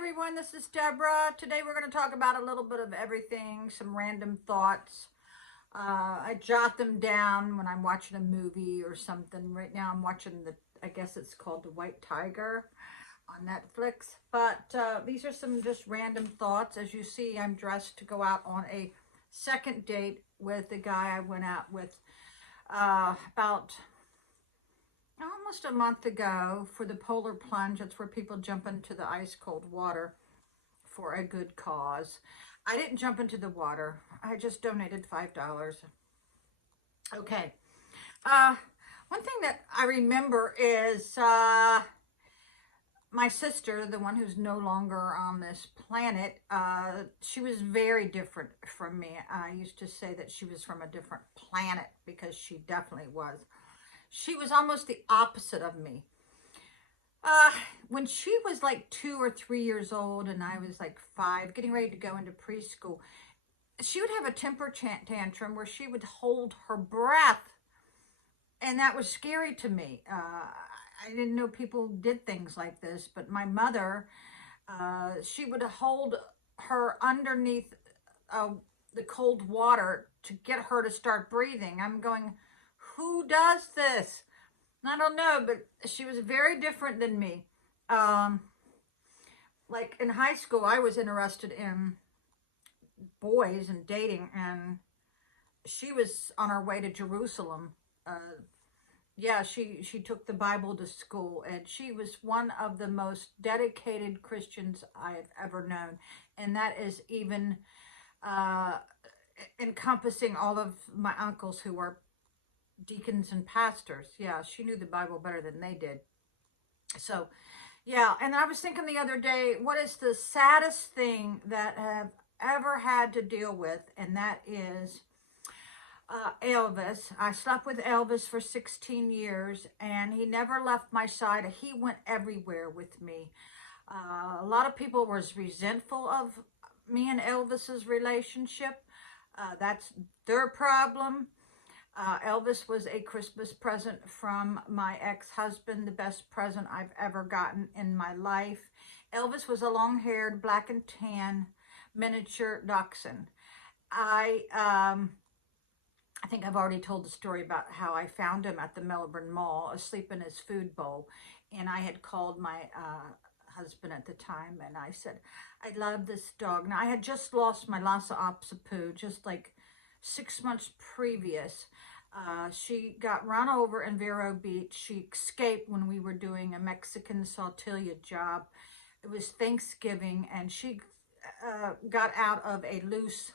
everyone, this is Deborah. Today we're going to talk about a little bit of everything, some random thoughts. I jot them down when I'm watching a movie or something. Right now I'm watching I guess it's called The White Tiger on Netflix. But these are some just random thoughts. As you see, I'm dressed to go out on a second date with the guy I went out with about almost a month ago for the polar plunge. That's where people jump into the ice cold water for a good cause. I didn't jump into the water. I just donated $5. Okay. One thing that I remember is my sister, the one who's no longer on this planet, she was very different from me. I used to say that she was from a different planet because she definitely was. She was almost the opposite of me. When she was like 2 or 3 years old and I was like 5, getting ready to go into preschool, she would have a temper tantrum where she would hold her breath. And that was scary to me. I didn't know people did things like this, but my mother, she would hold her underneath the cold water to get her to start breathing. I'm going, who does this? I don't know, but she was very different than me. Like in high school, I was interested in boys and dating, and she was on her way to Jerusalem. Yeah, she took the Bible to school, and she was one of the most dedicated Christians I have ever known. And that is even encompassing all of my uncles who are deacons and pastors. Yeah, she knew the Bible better than they did. So, yeah, and I was thinking the other day, what is the saddest thing that I've ever had to deal with? And that is Elvis. I slept with Elvis for 16 years, and he never left my side. He went everywhere with me. A lot of people was resentful of me and Elvis's relationship. That's their problem. Elvis was a Christmas present from my ex-husband, the best present I've ever gotten in my life. Elvis was a long-haired, black and tan miniature dachshund. I think I've already told the story about how I found him at the Melbourne Mall, asleep in his food bowl. And I had called my husband at the time, and I said, I love this dog. Now, I had just lost my Lhasa Apso, just like 6 months previous. She got run over in Vero Beach. She escaped when we were doing a Mexican sautelia job. It was Thanksgiving, and she got out of a loose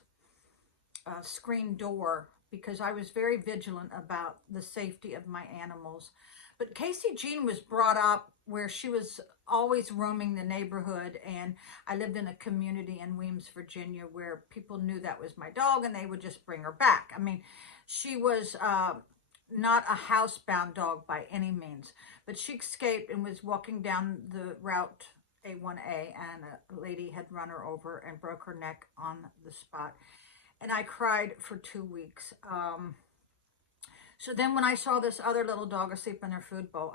screen door because I was very vigilant about the safety of my animals. But Casey Jean was brought up where she was always roaming the neighborhood, and I lived in a community in Weems, Virginia, where people knew that was my dog, and they would just bring her back. I mean, she was not a housebound dog by any means, but she escaped and was walking down the route A1A, and a lady had run her over and broke her neck on the spot. And I cried for 2 weeks. So then when I saw this other little dog asleep in her food bowl,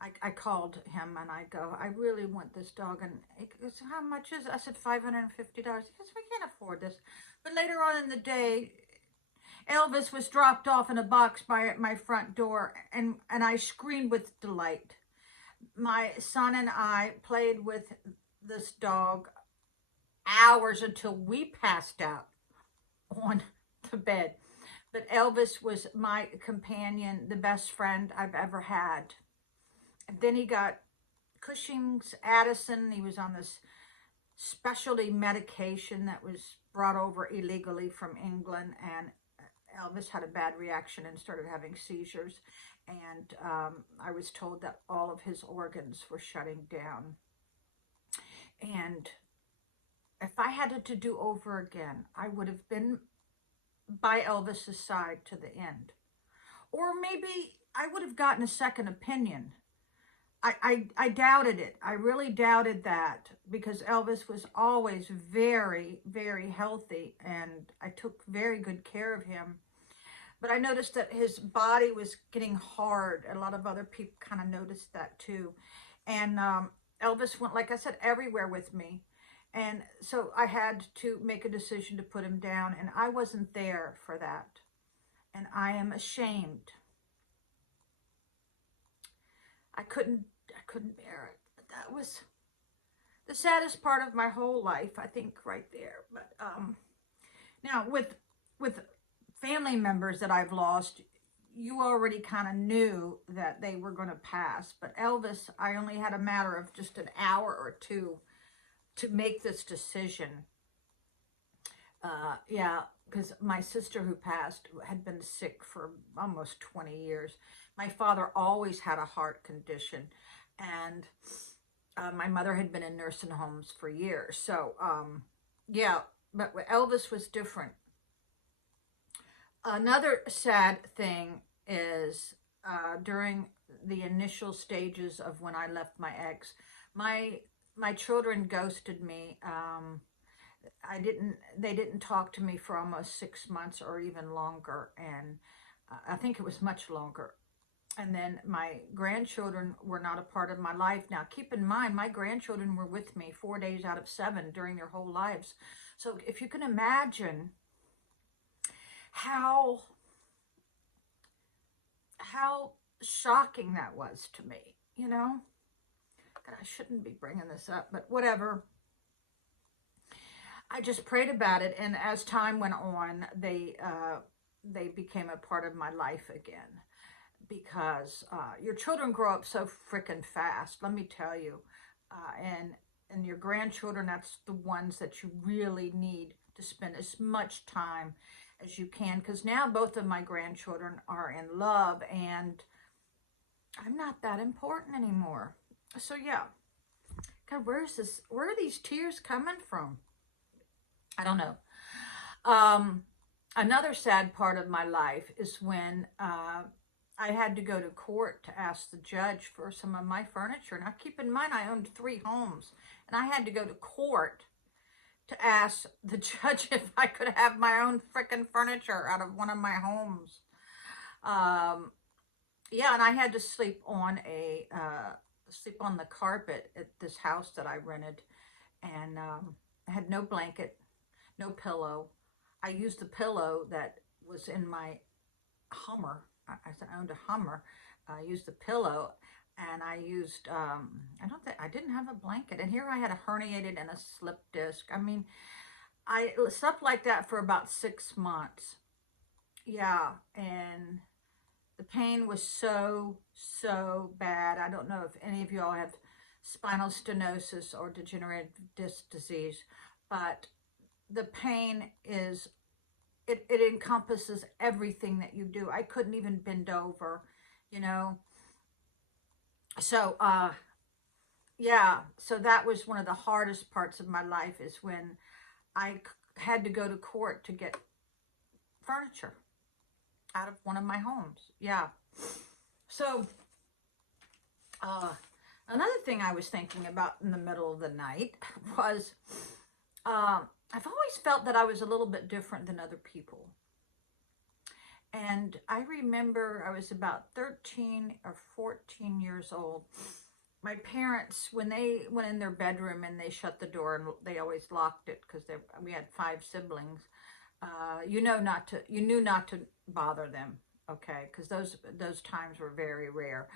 I called him and I go, I really want this dog. And he goes, how much is it? I said, $550. He goes, we can't afford this. But later on in the day, Elvis was dropped off in a box by my front door, and I screamed with delight. My son and I played with this dog hours until we passed out on the bed. But Elvis was my companion, the best friend I've ever had. And then he got Cushing's, Addison. He was on this specialty medication that was brought over illegally from England. And Elvis had a bad reaction and started having seizures. And I was told that all of his organs were shutting down. And if I had to do over again, I would have been by Elvis's side to the end. Or maybe I would have gotten a second opinion. I doubted it. I really doubted that because Elvis was always very, very healthy, and I took very good care of him. But I noticed that his body was getting hard. A lot of other people kind of noticed that too. And Elvis went, like I said, everywhere with me. And so I had to make a decision to put him down, and I wasn't there for that. And I am ashamed. I couldn't bear it. But that was the saddest part of my whole life, I think, right there. But now with family members that I've lost, you already kind of knew that they were going to pass. But Elvis, I only had a matter of just an hour or two to make this decision. Yeah, because my sister who passed had been sick for almost 20 years. My father always had a heart condition, and my mother had been in nursing homes for years. So, yeah, but Elvis was different. Another sad thing is during the initial stages of when I left my ex, my children ghosted me. They didn't talk to me for almost 6 months or even longer, and I think it was much longer. And then my grandchildren were not a part of my life. Now, keep in mind, my grandchildren were with me 4 days out of 7 during their whole lives. So if you can imagine how shocking that was to me, you know? God, I shouldn't be bringing this up, but whatever. I just prayed about it, and as time went on, they became a part of my life again. Because your children grow up so freaking fast, let me tell you. And your grandchildren, that's the ones that you really need to spend as much time as you can. Because now both of my grandchildren are in love, and I'm not that important anymore. So yeah. God, where are these tears coming from? I don't know. Another sad part of my life is when I had to go to court to ask the judge for some of my furniture. Now, keep in mind, I owned 3 homes, and I had to go to court to ask the judge if I could have my own freaking furniture out of one of my homes. Yeah, and I had to sleep on the carpet at this house that I rented, and I had no blanket, no pillow. I used the pillow that was in my Hummer. I owned a Hummer. I used the pillow, and I used, I didn't have a blanket. And here I had a herniated and a slip disc. I mean, I slept like that for about 6 months. Yeah, and the pain was so bad. I don't know if any of y'all have spinal stenosis or degenerative disc disease, but the pain is, it encompasses everything that you do. I couldn't even bend over, you know. So, yeah, so that was one of the hardest parts of my life, is when I had to go to court to get furniture out of one of my homes. Yeah. So, another thing I was thinking about in the middle of the night was, I've always felt that I was a little bit different than other people. And I remember I was about 13 or 14 years old. My parents, when they went in their bedroom and they shut the door, and they always locked it because we had 5 siblings, you knew not to bother them, okay? Because those times were very rare.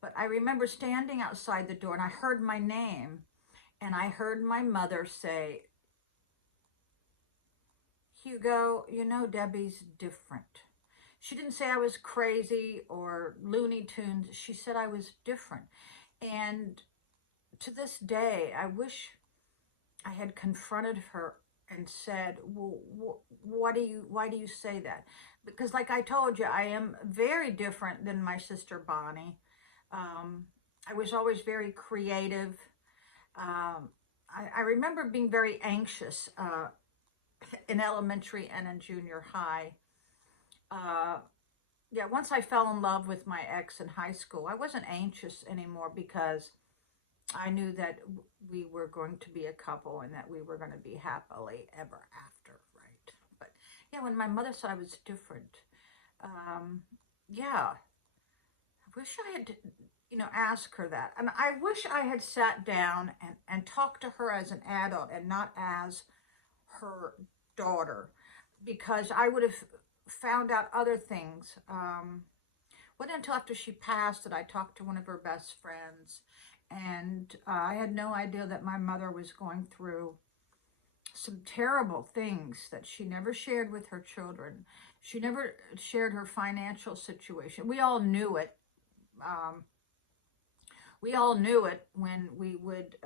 But I remember standing outside the door, and I heard my name, and I heard my mother say, "Hugo, you know Debbie's different." She didn't say I was crazy or Looney Tunes. She said I was different. And to this day, I wish I had confronted her and said, well, why do you say that? Because like I told you, I am very different than my sister Bonnie. I was always very creative. I remember being very anxious in elementary and in junior high. Yeah, once I fell in love with my ex in high school, I wasn't anxious anymore because I knew that we were going to be a couple and that we were going to be happily ever after, right? But yeah, when my mother said I was different, yeah, I wish I had, ask her that. And I wish I had sat down and talked to her as an adult and not as her daughter, because I would have found out other things. Wasn't until after she passed that I talked to one of her best friends, and I had no idea that my mother was going through some terrible things that she never shared with her children. She never shared her financial situation. We all knew it. Um, we all knew it when we would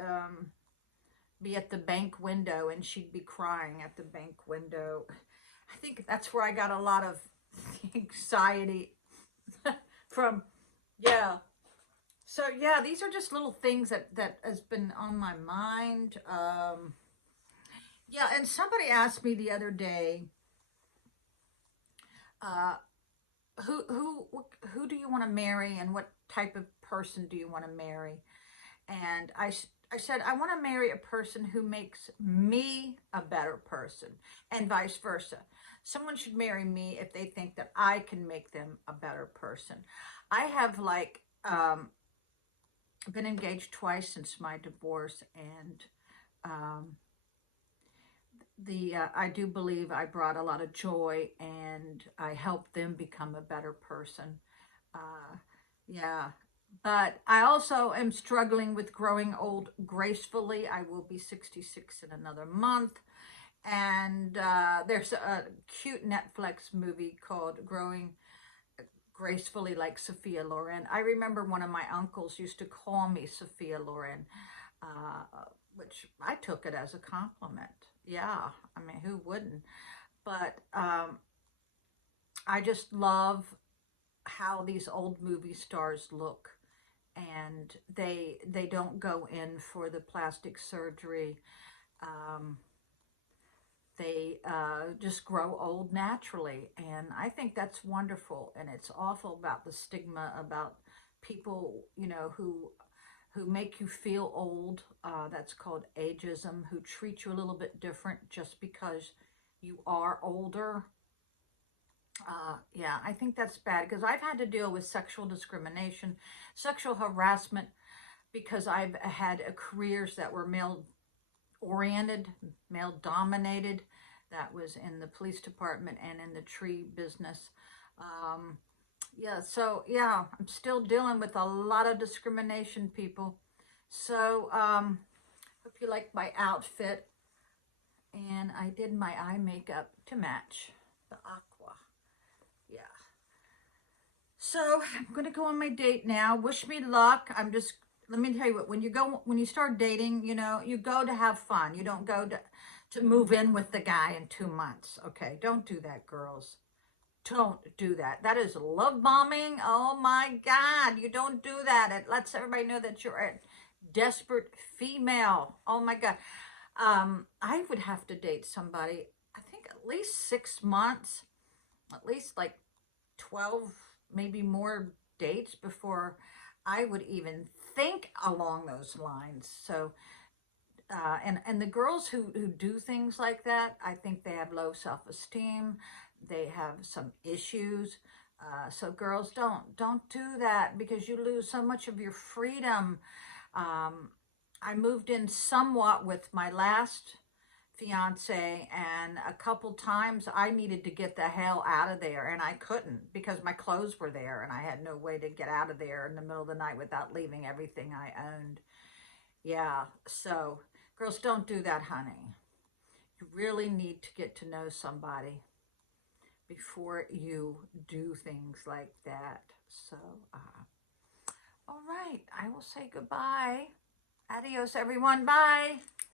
be at the bank window and she'd be crying at the bank window. I think that's where I got a lot of anxiety from. Yeah. So yeah, these are just little things that has been on my mind. Yeah, and somebody asked me the other day, uh, who do you want to marry, and what type of person do you want to marry? And I said, I want to marry a person who makes me a better person, and vice versa. Someone should marry me if they think that I can make them a better person. I have been engaged twice since my divorce, and um, I do believe I brought a lot of joy, and I helped them become a better person. Uh, yeah, but I also am struggling with growing old gracefully. I will be 66 in another month. And there's a cute Netflix movie called Growing Gracefully Like Sophia Loren. I remember one of my uncles used to call me Sophia Loren, which I took it as a compliment. Yeah, I mean, who wouldn't? But I just love how these old movie stars look, and they don't go in for the plastic surgery. Um, they just grow old naturally, and I think that's wonderful. And it's awful about the stigma about people, who make you feel old. That's called ageism. Who treat you a little bit different just because you are older. Yeah, I think that's bad, because I've had to deal with sexual discrimination, sexual harassment, because I've had careers that were male oriented, male dominated. That was in the police department and in the tree business. Um, yeah, so yeah, I'm still dealing with a lot of discrimination, people. So, hope you like my outfit. And I did my eye makeup to match the aqua. Yeah. So I'm gonna go on my date now. Wish me luck. Let me tell you what, when you start dating, you go to have fun. You don't go to move in with the guy in 2 months. Okay, don't do that, girls. Don't do that. That is love bombing. Oh my God, you don't do that. It lets everybody know that you're a desperate female. Oh my God. I would have to date somebody, I think at least 6 months, at least like 12, maybe more dates before I would even think along those lines. So, and the girls who do things like that, I think they have low self-esteem. They have some issues. So girls, don't do that, because you lose so much of your freedom. I moved in somewhat with my last fiance, and a couple times I needed to get the hell out of there, and I couldn't because my clothes were there and I had no way to get out of there in the middle of the night without leaving everything I owned. Yeah, so girls, don't do that, honey. You really need to get to know somebody before you do things like that. So, all right, I will say goodbye. Adios, everyone. Bye.